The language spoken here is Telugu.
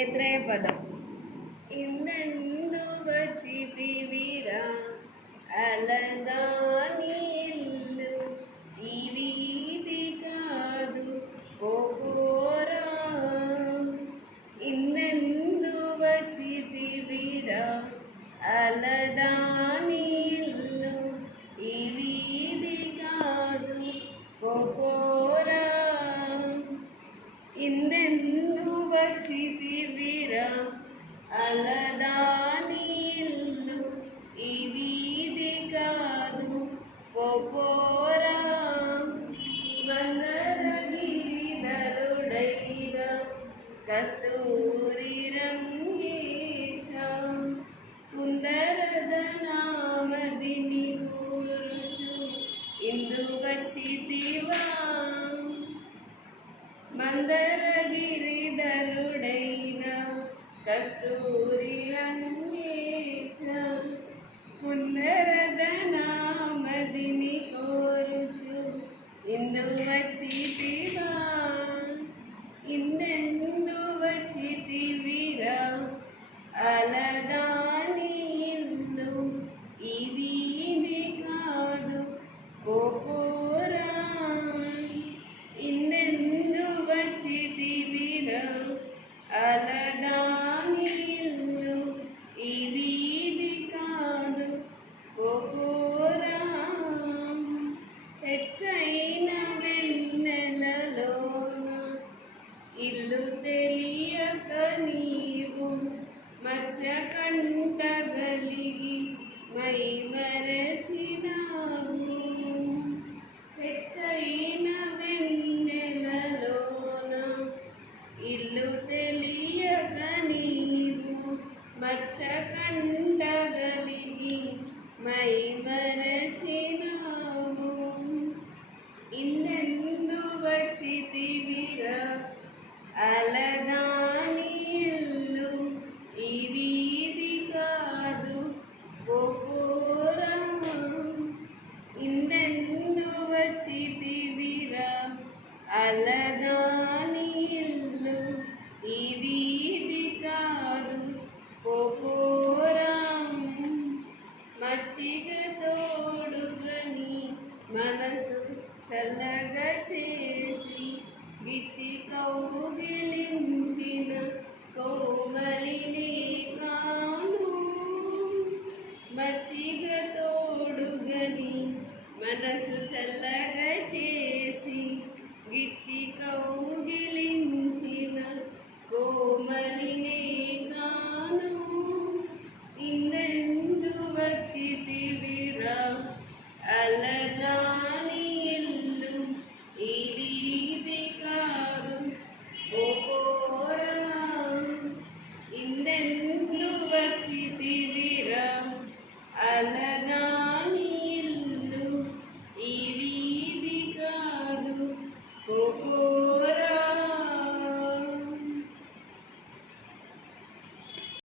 ఏత్రేయ పదం. ఇందెందు వచ్చితివిరా అలదాని ఇల్లు, ఈ వీధి కాదు పోరా. ఇందెందు వచ్చితివిరా అలదాని ఇల్లు, ఈ వీధి కాదు పోరా. ఇందెందు వచ్చితివిరా అలదాని ఇల్లు, ఈ వీధి కాదు పోరా. మందరగిరిధరుడైన కస్తూరి రంగేశ, కుందరదనామదిని కూరుచు ఇందు వచ్చితివా. మందరగిరిధరుడైన కస్తూరి రంగేశ, కుందరదనామదిని కోరుచు ఇందు వచ్చితివా. ఇందెందు వచ్చితివిరా అలదాని ఇల్లు, ఈ వీధి కాదు పోరా. ఇందెందు వచ్చితివిరా అలదాని ఇల్లు, ఈ వీధి కాదు పోరా. హెచ్చైన వెన్నెలలోన ఇల్లు తెలియక నీవు మత్స్యకంఠగలిగి మై మరచినావు. హెచ్చైన వెన్నెలలోన ఇల్లు తెలియక నీవు మత్స్యకంఠగలిగి మై మరచినావు. ఇందెందు వచ్చితివిరా అలదాని ఇల్లు, ఈ వీధి కాదు పోరా. ఇందెందు వచ్చితివిరా అలదాని ఇల్లు, ఈ వీధి కాదు పోరా. మచ్చిక తోడుగని మనసు చల్లగా చేసి గిచ్చి కౌగిలించిన కోమలిని కాను. మచ్చిక తోడుగని మనసు చల్లగా చేసి గిచ్చి కౌగిలించిన కోమలిని కాను. ఇందెందు వచ్చితివిరా అలదాని ఇల్లు, ఈ వీధి కాదు పోరా. ఇందెందు వచ్చితివిరా అలదాని ఇల్లు, ఈ వీధి కాదు పోరా.